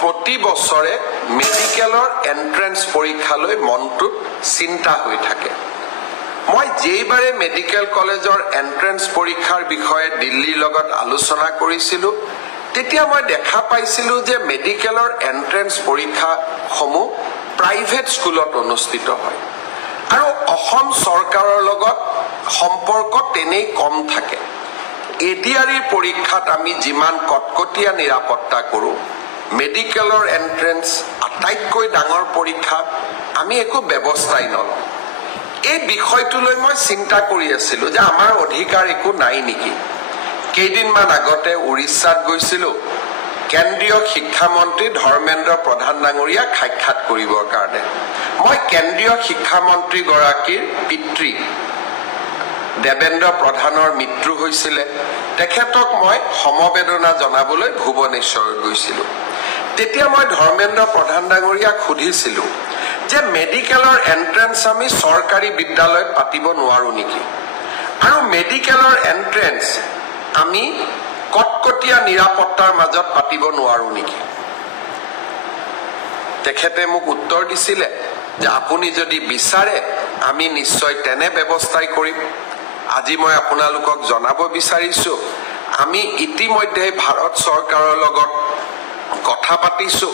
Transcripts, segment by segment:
প্ৰতি বছৰে মেডিকেলৰ এন্ট্ৰেন্স পৰীক্ষালৈ মনটোত চিন্তা হৈ থাকে মই যেইবাৰে মেডিকেল কলেজৰ এন্ট্ৰেন্স পৰীক্ষাৰ বিষয়ে দিল্লীৰ লগত আলোচনা কৰিছিলো তেতিয়া মই দেখা পাইছিলো যে মেডিকেলৰ এন্ট্ৰেন্স পৰীক্ষা সমূহ প্ৰাইভেট স্কুলত অনুষ্ঠিত হয় আৰু অসম চৰকাৰৰ লগত সম্পৰ্ক তেনেই কম থাকে এডিআৰই পৰীক্ষাত আমি যিমান কটকটীয়া নিৰাপত্তা কৰো মেডিকেলৰ এন্ট্ৰেন্স আটাইতকৈ ডাঙৰ পৰীক্ষা আমি একো ব্যৱস্থাই নলওঁ এই বিষয়টোলৈ মই চিন্তা কৰি আছিলো যে আমাৰ অধিকাৰ একো নাই নেকি কেইদিনমান আগতে উৰিষ্যাত গৈছিলো কেন্দ্ৰীয় শিক্ষা মন্ত্ৰী ধৰ্মেন্দ্ৰ প্ৰধান ডাঙৰীয়াক সাক্ষাৎ কৰিবৰ কাৰণে মই কেন্দ্ৰীয় শিক্ষা মন্ত্ৰী গৰাকীৰ পিতৃ দেবেন্দ্ৰ প্ৰধানৰ মৃত্যু হৈছিল তেখেতক মই সমবেদনা জনাবলৈ ভুৱনেশ্বৰ গৈছিলো তেতিয়া মই ধৰ্মেন্দ্ৰ প্ৰধান ডাঙৰীয়াক সুধিছিলো যে মেডিকেলৰ এন্ট্ৰেন্স আমি চৰকাৰী বিদ্যালয়ত পাতিব নোৱাৰো নেকি আৰু মেডিকেলৰ এন্ট্ৰেন্স আমি কটকটীয়া নিৰাপত্তাৰ মাজত পাতিব নোৱাৰো নেকি তেখেতে মোক উত্তৰ দিছিলে যে আপুনি যদি বিচাৰে আমি নিশ্চয় তেনে ব্যৱস্থাই কৰিম আজি মই আপোনালোকক জনাব বিচাৰিছো আমি ইতিমধ্যে ভাৰত চৰকাৰৰ লগত কথা পাতিছো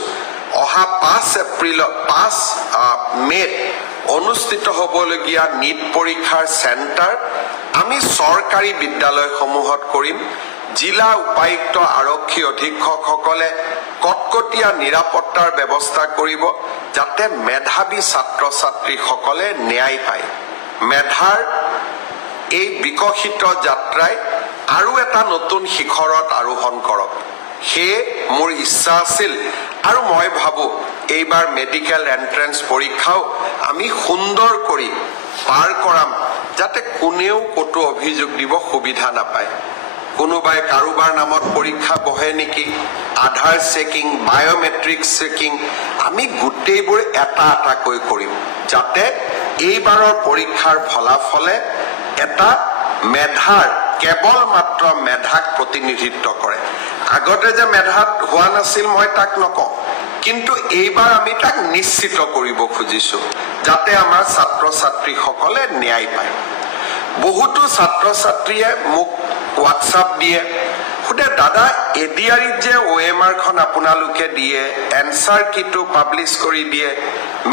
অহা 5 এপ্ৰিলত 5 মে অনুষ্ঠিত হ'বলগীয়া নিট পৰীক্ষাৰ চেণ্টাৰ আমি চৰকাৰী বিদ্যালয়সমূহত কৰিম জিলা উপায়ুক্ত আৰক্ষী অধীক্ষকসকলে কটকটীয়া নিৰাপত্তাৰ ব্যৱস্থা কৰিব যাতে মেধাৱী ছাত্ৰ ছাত্ৰীসকলে ন্যায় পায় মেধাৰ এই বিকশিত যাত্ৰাই আৰু এটা নতুন শিখৰত আৰোহণ কৰক হে মোৰ ইচ্ছা আছিল আৰু মই ভাবো এইবাৰ মেডিকেল এন্ট্ৰেন্স পৰীক্ষাও আমি সুন্দৰ কৰি পাৰ কৰাম যাতে কোনেও কতো অভিযোগ দিব সুবিধা নাপায় কোনোবাই কাৰোবাৰ নামত পৰীক্ষা বহে নেকি আধাৰ চেকিং বায়োমেট্ৰিক চেকিং আমি গোটেইবোৰ এটা এটাকৈ কৰিম যাতে এইবাৰৰ পৰীক্ষাৰ ফলাফলে এটা মেধাৰ কেৱল মাত্ৰ মেধাক প্ৰতিনিধিত্ব কৰে আগতে যে মেধাত হোৱা নাছিল মই তাক নকওঁ কিন্তু এইবাৰ আমি তাক নিশ্চিত কৰিব খুজিছো যাতে আমাৰ ছাত্ৰ ছাত্ৰীসকলে ন্যায় পায় বহুতো ছাত্ৰ ছাত্ৰীয়ে মোক হোৱাটছআপ দিয়ে খুদে দাদা এডিআৰিত যে ওএমআৰ খন আপোনালোকে দিয়ে এনসাৰ কিটো পাবলিশ কৰি দিয়ে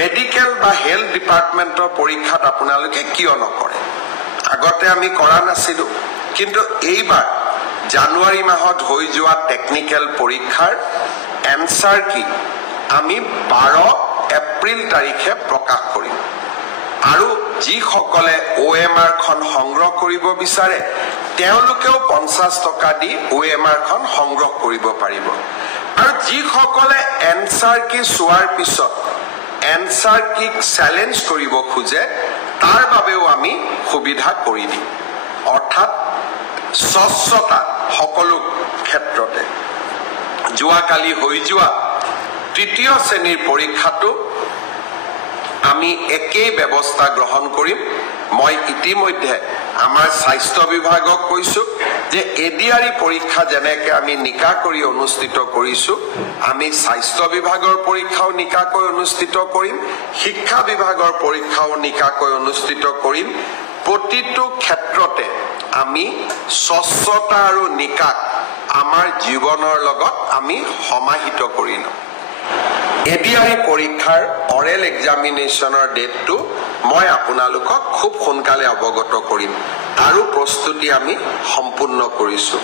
মেডিকেল বা হেলথ ডিপাৰ্টমেন্টৰ পৰীক্ষাত আপোনালোকে কিয় নকৰে আগতে আমি কৰা নাছিলো কিন্তু এইবাৰ জানুৱাৰী মাহত হৈ যোৱা টেকনিক্যাল পৰীক্ষাৰ এনসাৰ কি আমি 12 এপ্ৰিল তাৰিখে প্ৰকাশ কৰিম আৰু যি সকলে ওএমআৰ খন সংগ্ৰহ কৰিব বিচাৰে তেওঁলোকেও 50 টকা দি ওএমআৰ খন সংগ্ৰহ কৰিব পাৰিব আৰু যি সকলে এনসাৰ কি সোৱাৰ পিছত এনসাৰ কি চ্যালেঞ্জ কৰিব খুজে তাৰ বাবেও আমি সুবিধা কৰি দিম অৰ্থাৎ স্বচ্ছতা সকলো ক্ষেত্ৰতে যোৱাকালি হৈ যোৱা তৃতীয় শ্ৰেণীৰ পৰীক্ষাটো আমি একেই ব্যৱস্থা গ্ৰহণ কৰিম মই ইতিমধ্যে আমাৰ স্বাস্থ্য বিভাগক কৈছো যে এডিআৰই পৰীক্ষা যেনেকৈ আমি নিকা কৰি অনুষ্ঠিত কৰিছো আমি স্বাস্থ্য বিভাগৰ পৰীক্ষাও নিকাকৈ অনুষ্ঠিত কৰিম শিক্ষা বিভাগৰ পৰীক্ষাও নিকাকৈ অনুষ্ঠিত কৰিম প্ৰতিটো ক্ষেত্ৰতে আমি স্বচ্ছতা আৰু নিকাক আমাৰ জীৱনৰ লগত আমি সমাহিত কৰিলো এডিআৰই পৰীক্ষাৰ অৰেল এক্সামিনেশনৰ ডেটটো মই আপোনালোকক খুব সোনকালে অৱগত কৰিম আৰু প্ৰস্তুতি আমি সম্পূৰ্ণ কৰিছো